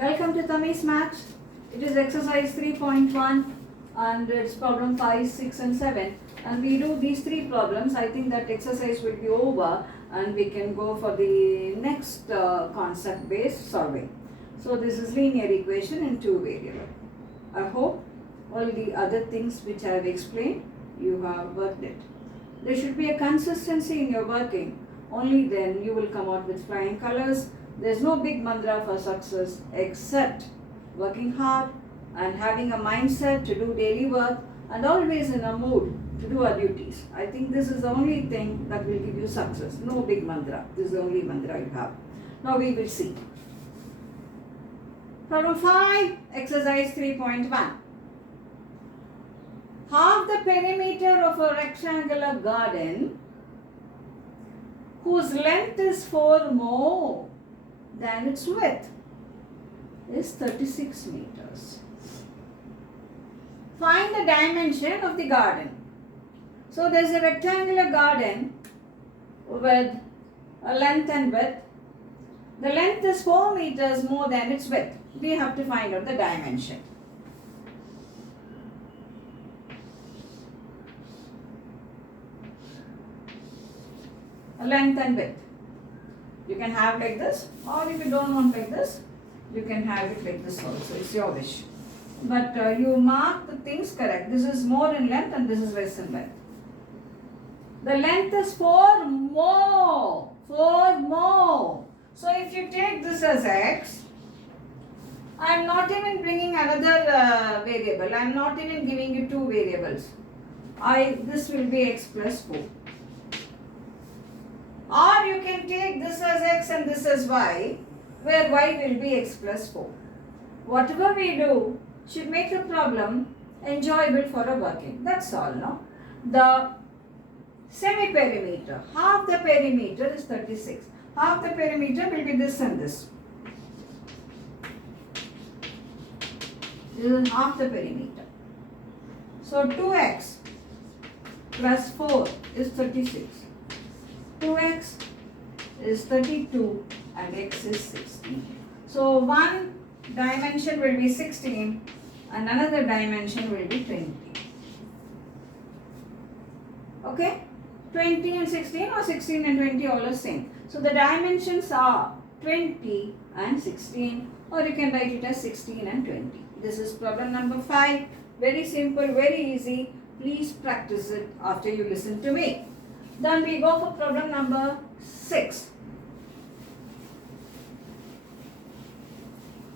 Welcome to Tammy's Maths. It is exercise 3.1 and it's problem 5, 6 and 7. And we do these three problems. I think that exercise will be over and we can go for the next concept based solving. So this is linear equation in two variables. I hope all the other things which I have explained you have worked it. There should be a consistency in your working. Only then you will come out with flying colors. There's no big mantra for success except working hard and having a mindset to do daily work and always in a mood to do our duties. I think this is the only thing that will give you success. No big mantra. This is the only mantra you have. Now we will see. Problem 5, exercise 3.1. Half the perimeter of a rectangular garden whose length is 4 more than its width is 36 meters. Find the dimension of the garden. So there is a rectangular garden with a length and width. The length is 4 meters more than its width. We have to find out the dimension. Length and width. You can have like this, or if you don't want like this, you can have it like this also. It's your wish. But you mark the things correct. This is more in length and this is less in length. The length is 4 more. 4 more. So if you take this as x, I am not even bringing another variable. I am not even giving you two variables. This will be x plus 4. Or you can take this as x and this as y, where y will be x plus 4. Whatever we do should make the problem enjoyable for a working. That's all, no? The semi-perimeter, half the perimeter is 36. Half the perimeter will be this and this. This is half the perimeter. So 2x plus 4 is 36. 2x is 32 and x is 16. So one dimension will be 16 and another dimension will be 20. Okay? 20 and 16 or 16 and 20 all the same. So the dimensions are 20 and 16, or you can write it as 16 and 20. This is problem number 5. Very simple, very easy. Please practice it after you listen to me. Then we go for problem number 6.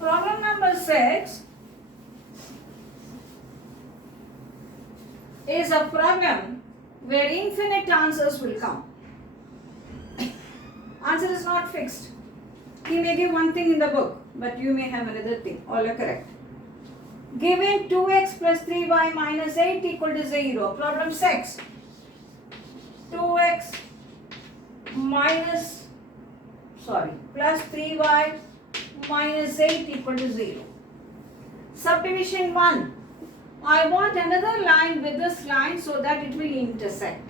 Problem number 6 is a problem where infinite answers will come. Answer is not fixed. He may give one thing in the book, but you may have another thing. All are correct. Given 2x plus 3y minus 8 equal to 0. Problem 6. 2x plus 3y minus 8 equal to 0. Subdivision 1. I want another line with this line so that it will intersect.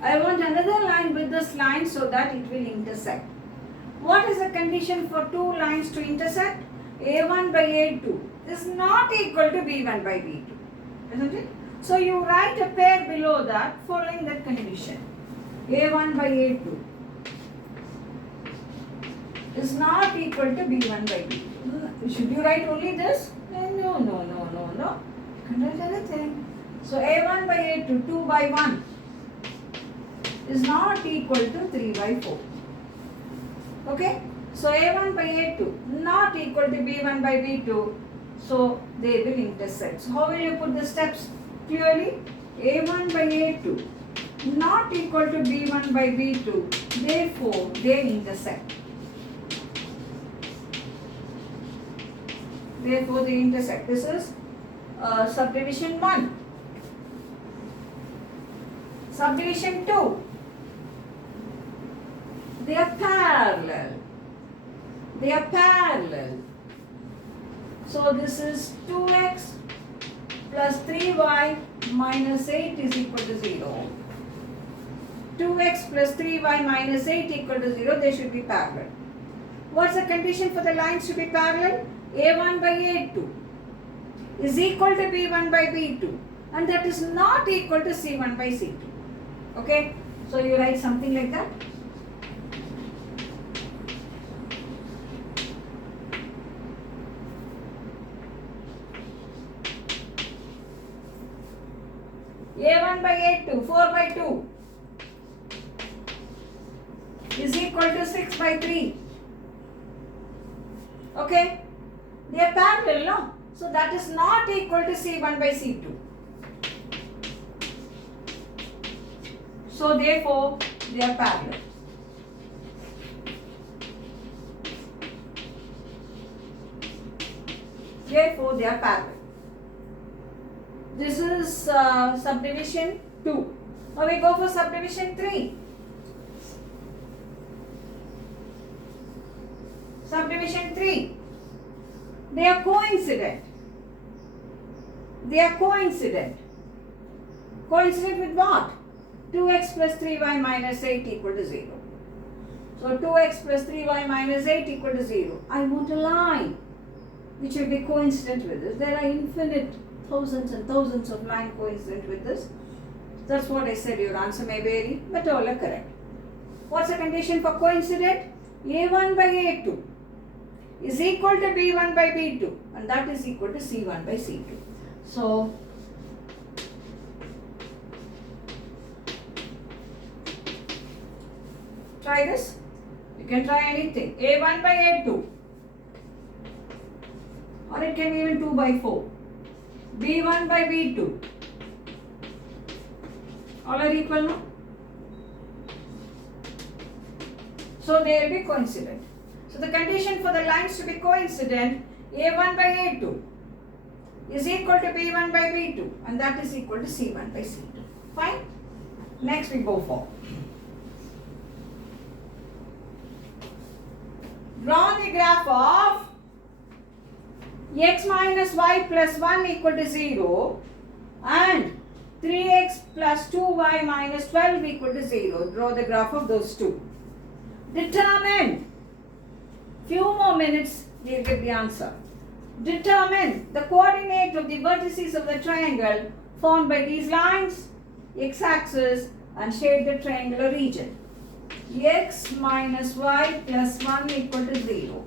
I want another line with this line so that it will intersect. What is the condition for two lines to intersect? A1 by A2 is not equal to B1 by B2. Isn't it? So you write a pair below that following that condition. A1 by A2 is not equal to B1 by B2. Should you write only this? No. You can write anything. So A1 by A2, 2 by 1 is not equal to 3 by 4. Okay? So A1 by A2 not equal to B1 by B2. So they will intersect. So how will you put the steps? Clearly, A1 by A2 not equal to B1 by B2. Therefore, they intersect. Therefore, they intersect. This is subdivision 1. Subdivision 2. They are parallel. They are parallel. So this is 2x plus 3y minus 8 is equal to 0. 2x plus 3y minus 8 equal to 0, they should be parallel. What's the condition for the lines to be parallel? A1 by A2 is equal to B1 by B2, and that is not equal to C1 by C2. Okay? So you write something like that. A1 by A2, 4 by 2 is equal to 6 by 3. Okay? They are parallel, no? So that is not equal to C1 by C2. So therefore, they are parallel. Therefore, they are parallel. This is subdivision 2. Now we go for subdivision 3. Subdivision 3. They are coincident. They are coincident. Coincident with what? 2x plus 3y minus 8 equal to 0. So 2x plus 3y minus 8 equal to 0. I want a line which will be coincident with this. There are infinite thousands and thousands of lines coincident with this. That's what I said. Your answer may vary, but all are correct. What's the condition for coincident? A1 by A2 is equal to B1 by B2, and that is equal to C1 by C2. So try this. You can try anything. A1 by A2, or it can be even 2 by 4. B1 by B2. All are equal, no? So they will be coincident. So the condition for the lines to be coincident, A1 by A2 is equal to B1 by B2, and that is equal to C1 by C2. Fine? Next we go for draw the graph of x minus y plus 1 equal to 0 and 3x plus 2y minus 12 equal to 0. Draw the graph of those two. Determine, few more minutes we'll get the answer. Determine the coordinate of the vertices of the triangle formed by these lines, x-axis, and shade the triangular region. X minus y plus 1 equal to 0.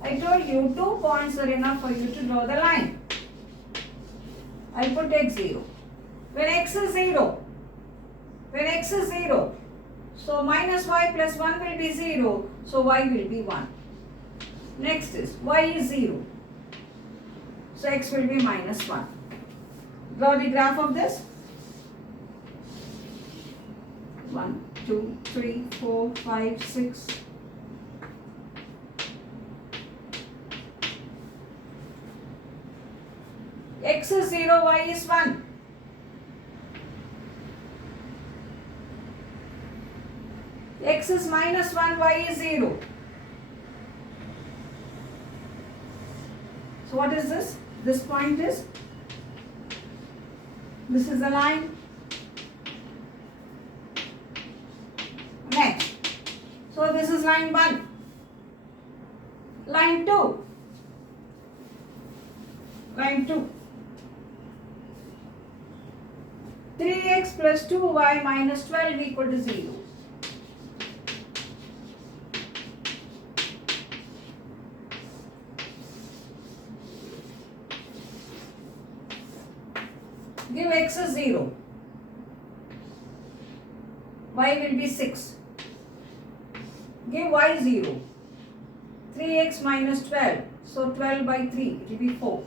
I told you 2 points are enough for you to draw the line. I put x0. When x is 0, so minus y plus 1 will be 0, so y will be 1. Next is y is 0, so x will be minus 1. Draw the graph of this. 1, 2, 3, 4, 5, 6. X is 0, y is 1. X is minus 1, y is 0. So what is this? This point is, this is the line. Next. So this is line 1. Line 2. Line 2. 3x plus 2y minus 12 equal to 0. Give x is 0. Y will be 6. Give y 0. 3x minus 12. So 12 by 3. It will be 4.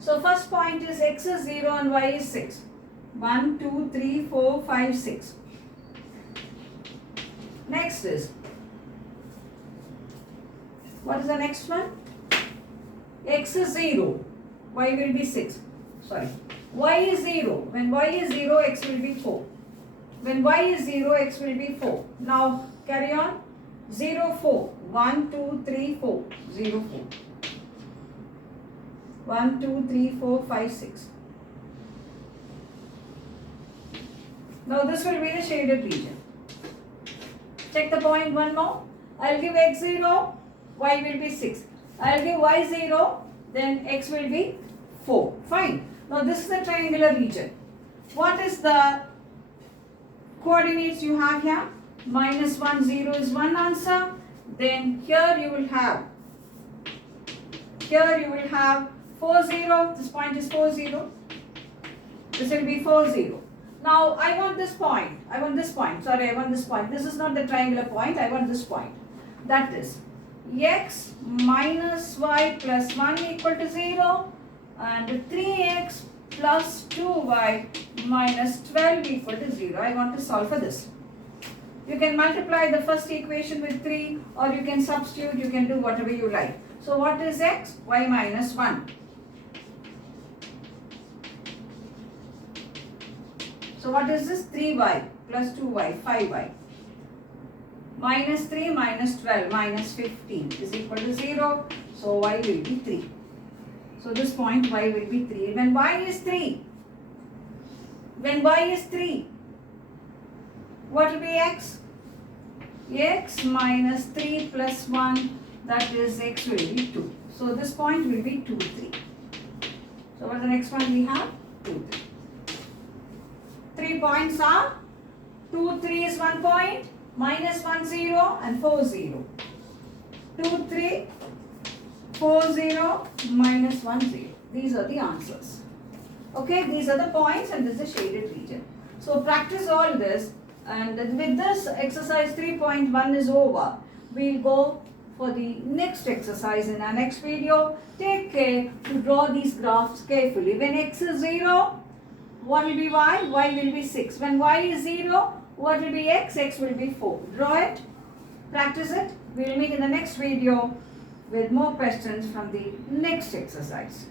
So first point is x is 0 and y is 6. 1, 2, 3, 4, 5, 6. Next is, what is the next one? X is 0. Y will be 6. Sorry. Y is 0. When y is 0, x will be 4. When y is 0, x will be 4. Now carry on. 0, 4. 1, 2, 3, 4. 0, 4. 1, 2, 3, 4, 5, 6. Now this will be the shaded region. Check the point one more. I'll give x 0, y will be 6. I'll give y 0, then x will be 4. Fine. Now this is the triangular region. What is the coordinates you have here? Minus 1, 0 is one answer. Then here you will have 4, 0. This point is 4, 0. This will be 4, 0. Now I want this point. I want this point. This is not the triangular point. I want this point. That is x minus y plus 1 equal to 0 and 3x plus 2y minus 12 equal to 0. I want to solve for this. You can multiply the first equation with 3 or you can substitute, you can do whatever you like. So what is x? Y minus 1. So what is this? 3y plus 2y, 5y. Minus 3 minus 12 minus 15 is equal to 0. So y will be 3. So this point y will be 3. When y is 3, what will be x? X minus 3 plus 1, that is x will be 2. So this point will be 2, 3. So what the next one we have? 2, 3. 3 points are 2, 3 is 1 point, minus 1, 0 and 4, 0. 2, 3, 4, 0, minus 1, 0. These are the answers. Okay, these are the points and this is the shaded region. So practice all this, and with this exercise 3.1 is over. We'll go for the next exercise in our next video. Take care to draw these graphs carefully. When x is 0, what will be y? Y will be 6. When y is 0, what will be x? X will be 4. Draw it, practice it. We will meet in the next video with more questions from the next exercise.